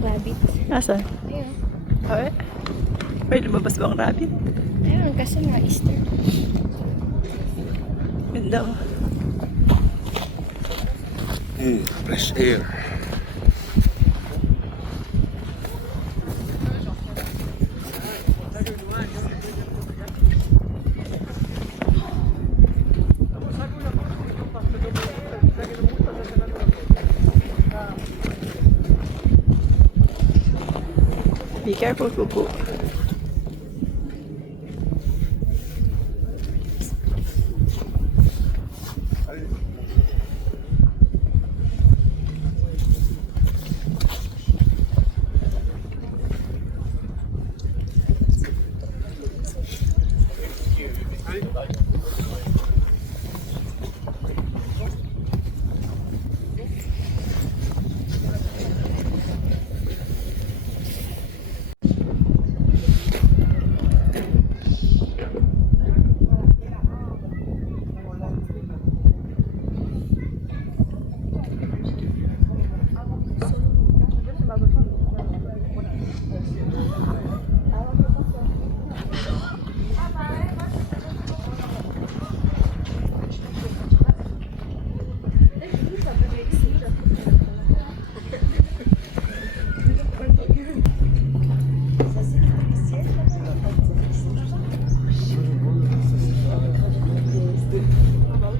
Rabbit. Nasaan? Ayun. Ay, may lumabas bang rabbit? Ayun, kasi mga Easter. Ganda. Fresh air. Be careful, Kuku.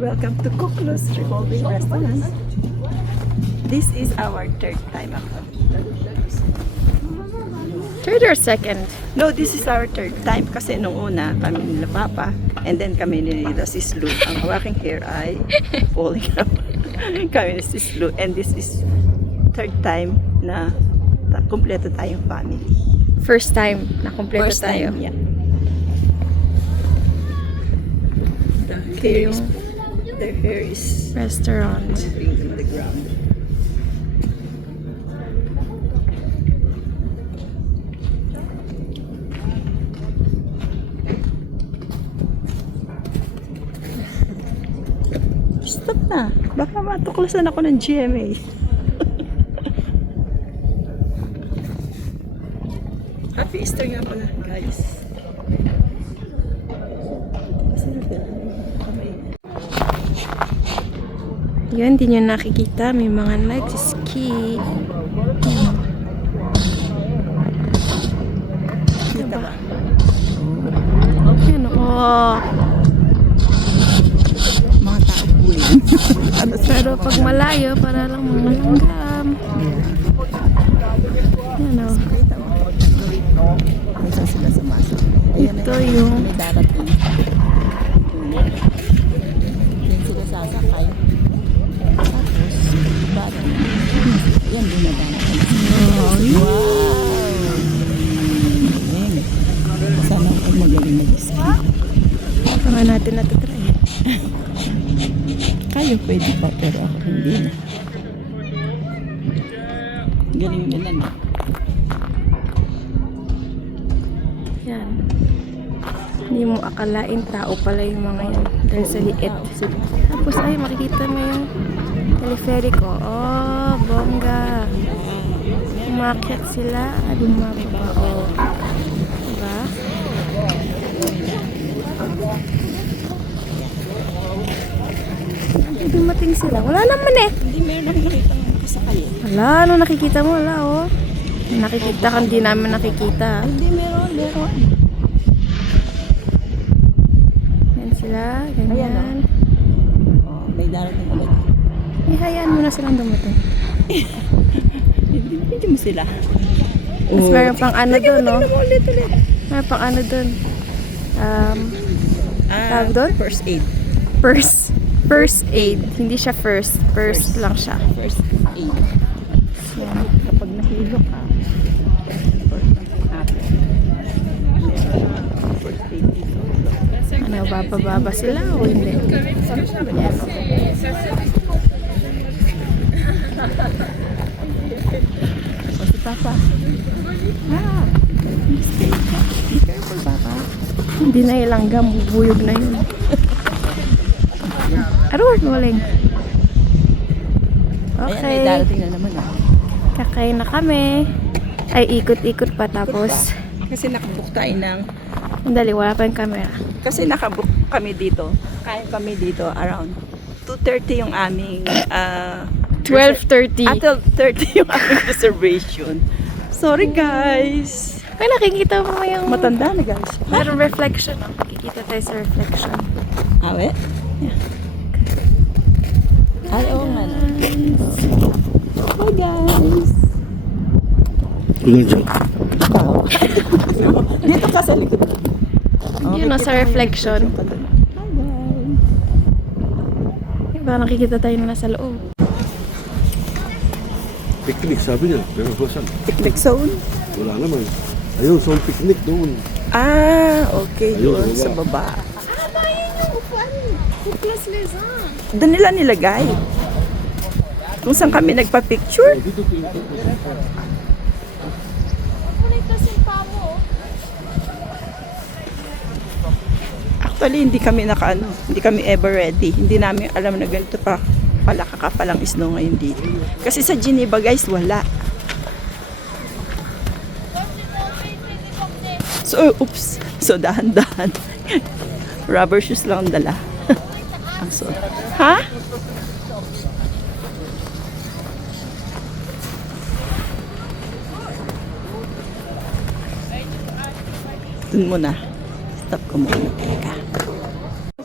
Welcome to Kuklus Revolving Restaurant. This is our third time actually. Third or second? No, this is our third time kasi nung una kami nila Papa and then kami nila Sis Lou. Ang aking hair ay falling up. Kami ni Sis Lou and this is third time na kompleto tayong family. First time na kompleto First tayo. time, yeah. The hair is Restaurant. moving on the ground. Stop na. Baka matuklasan ako ng GMA. Happy Easter nga pala, guys. Yun, di nyo nakikita. May mga nag-ski. Kita ba? Yan, oh. Mga tao huling. Pero pag malayo, para lang mga langgam. Yan, oh. Minsan sila sumasok. Ito yung May darating. Yan sila sasakay. Tapos, bata. Yan, binabana. Wow! Galing. Sana ako magaling mag-ski. ito nga natin natatry. Kayo pwede pa, pero ako hindi na. Galing nila na. Yan. Hindi mo akalain tao pala yung mga yan. Dahil sa liit. Tapos ay makikita mo yung telepheric ko. Oh, bongga. Umakyat sila. Bumababa. Oh. Diba? Dumating sila. Wala naman eh. Hindi, meron akong nakita ng kasakali. Wala. Ano nakikita mo? Wala oh. Nakikita ka, hindi namin nakikita. Hindi, meron. Yan sila. Ganyan. Ayan, oh, may darating ulit. Hayaan mo na silang dumating. Hindi mo sila. Tapos meron pang ano doon, no? Ulit. Meron pang ano doon. Tawag doon? First aid. First aid. Hindi siya first. First lang siya. First aid. Yan. Kapag nahilo ka, first thing happen. First aid dito. Ano, bababa sila o hindi? O si Papa. Ah, be careful, Papa. Hindi na ilanggam. Bubuyog na yun. Aroy, maling. Ayan, may Okay. darating na naman ah. Kakain na kami. Ay, ikot-ikot pa tapos. Kasi nakabook tayo ng... Dali, wala pa yung camera. Kasi nakabook kami dito. Kain kami dito around 2:30 yung aming... 12:30. At 12:30 yung aming reservation. Sorry guys. Ay, nakikita mo yung... Matanda na guys. Merong reflection. Oh. Makikita tayo sa reflection. Awe? Yeah. Ay, oo nga. Hi guys. Dito ka sa likod. Yun, sa reflection. Hi guys. Baka nakikita tayo na nasa loob. Picnic, sabi niya. Pero saan? Picnic zone? Wala naman. Ayun, so picnic doon. Ah, okay. Ayun, Doon sa sa baba. baba. Doon nila nilagay. Kung saan kami nagpa-picture. Dito ko yung Actually, hindi kami hindi kami ever ready. Hindi namin alam na ganito pa pala kakapalang snow ngayon dito. Kasi sa Geneva, guys, wala. So, oops. So, dahan-dahan. Rubber shoes lang ang dala. Ang suot. Ha? Dun muna. Stop ko muna. Teka.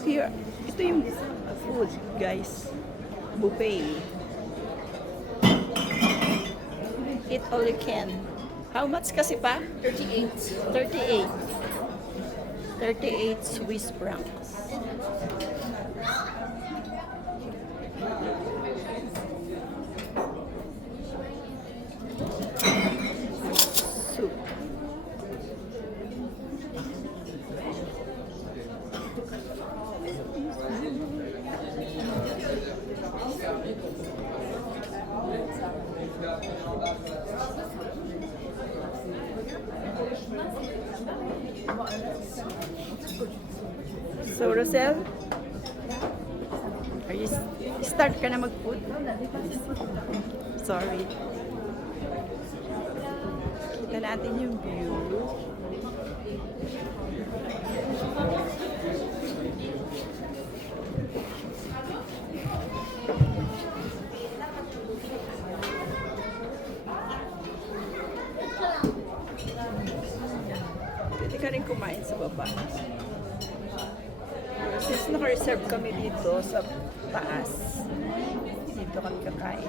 Here, ito yung food, guys. Buffet. Eat all you can. How much kasi pa? 38. 38. 38 Swiss francs. Soup. So, Rosel, are you start ka na mag-food? Sorry. Kita natin yung view. Pwede ka rin kumain sa baba. Since naka-reserve kami dito sa taas, dito kami kakain.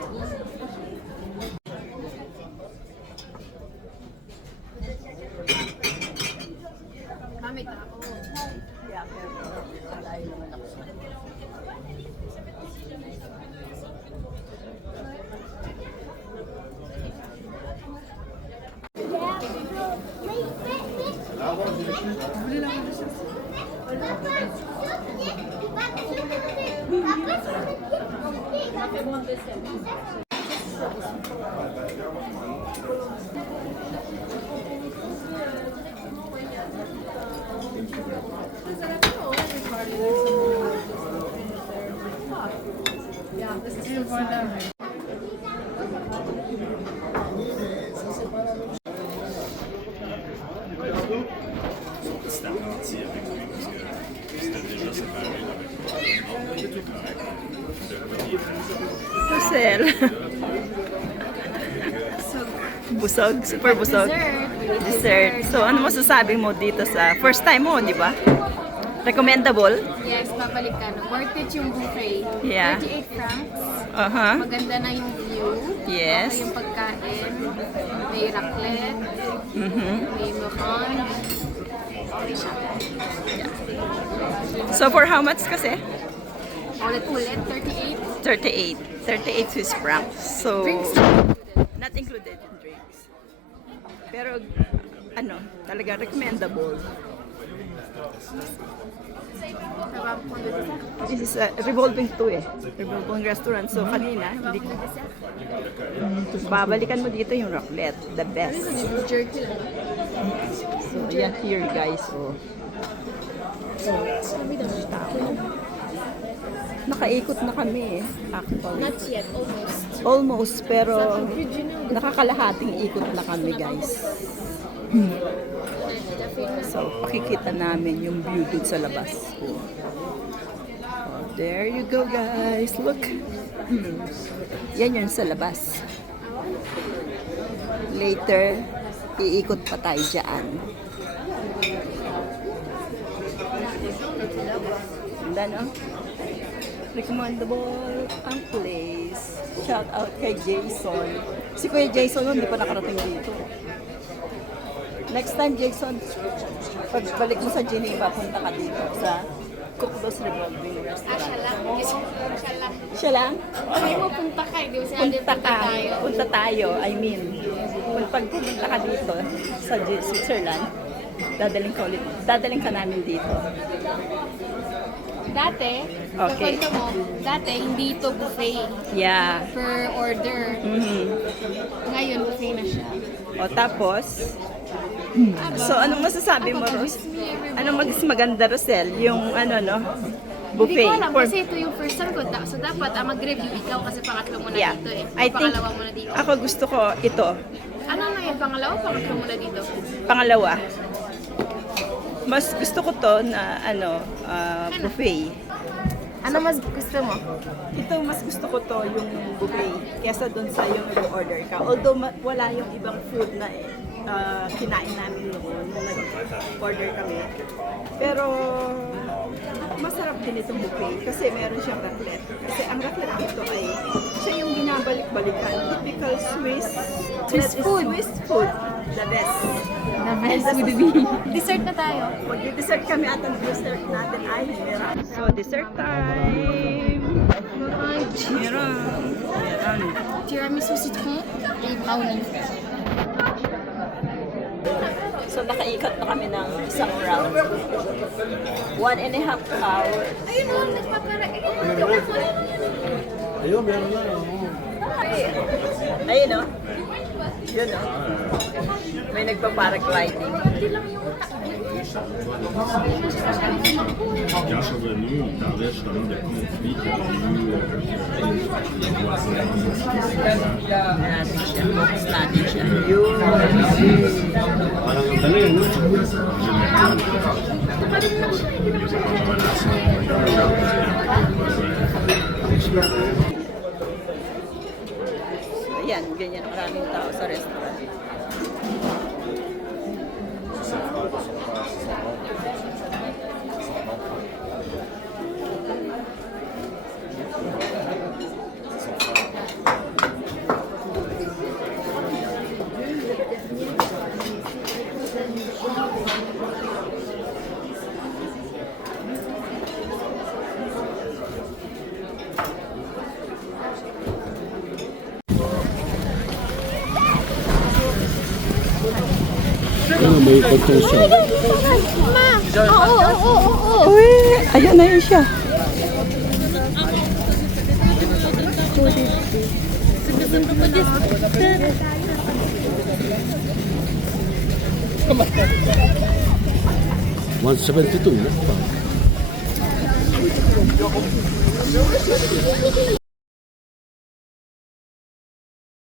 Rosel. Busog, super busog. Dessert. So, ano masasabi mo dito sa first time mo, di ba? Recommendable? Yes, babalik ka na. Worth it yung buffet. Yeah. 38 francs. Uh-huh. Maganda na yung view. Yes. Okay yung pagkain. May raclette. Mhm. May mukhan. Okay siya. So, for how much kasi? Ulit-ulit, 38. 38 Swiss francs. So, Drinks not included in drinks. Pero, ano, talaga recommendable. This is a revolving to revolving restaurant. So, kanina, hindi ko... Babalikan mo dito yung raclette. The best. Jerky lang. So, yan here guys. So, nakaikot na kami actually. Not yet, almost. Almost, pero nakakalahating ikot na kami guys. So, pakikita namin yung view dun sa labas. Oh, there you go guys. Look. Yan yun sa labas. Later, iikot pa tayo dyan. Ganda, no? Recommendable ang place. Shout out kay Jason. Si Kuya Jason, hindi pa nakarating dito. Next time, Jason, pagbalik mo sa Geneva, punta ka dito sa Cookdos Revolving Restaurant. Siya lang. Siya lang. Siya lang? Ay mo punta ka, di ba sinabi punta tayo? Punta tayo, I mean. Kung pagpunta ka dito sa Switzerland, dadaling ka namin dito. Dati, Okay. kwento mo, dati hindi ito buffet Yeah. per order. Ngayon, buffet na siya. O tapos, so anong masasabi mo, Ros? Anong mas maganda, Rosel? Yung ano, no? Hindi Buffet. ko alam For- kasi ito yung first time ko. So dapat mag-review ikaw kasi pangatlo mo na Yeah. dito eh. I think, Pangalawa mo na dito. ako gusto ko ito. Ano na yun? Pangalawa o pangatlo mo na dito? Pangalawa. Mas gusto ko to na ano, buffet. Ano mas gusto mo? Ito, mas gusto ko to yung buffet kesa dun sa yung order ka. Although wala yung ibang food na kinain namin noon nung nag-order kami. Pero masarap din itong buffet kasi meron siyang raclette. Kasi ang raclette dito ay siya yung binabalik-balikan. Typical Swiss food. Swiss food. The best. The best would be. Dessert na tayo. Mag-dessert kami at ang dessert natin ay meron. So, dessert time! Meron. Tiramisu citron, brownie. So, nakaikat na kami ng isang round. 1.5 hours. Ayun o, nagpapara. Ayun, meron na. Ayun o. Yun o. May nagpa-paragliding. Grâce au venu, il parlait justement de conflits qu'il y a eu les voisins. Natin siya. Focus natin siya. Yun. Parang ang dali, no? Ayan, ganyan ang maraming tao sa restaurant. Ano, may kontong siya. Uy, ayan na yun siya. $172, no?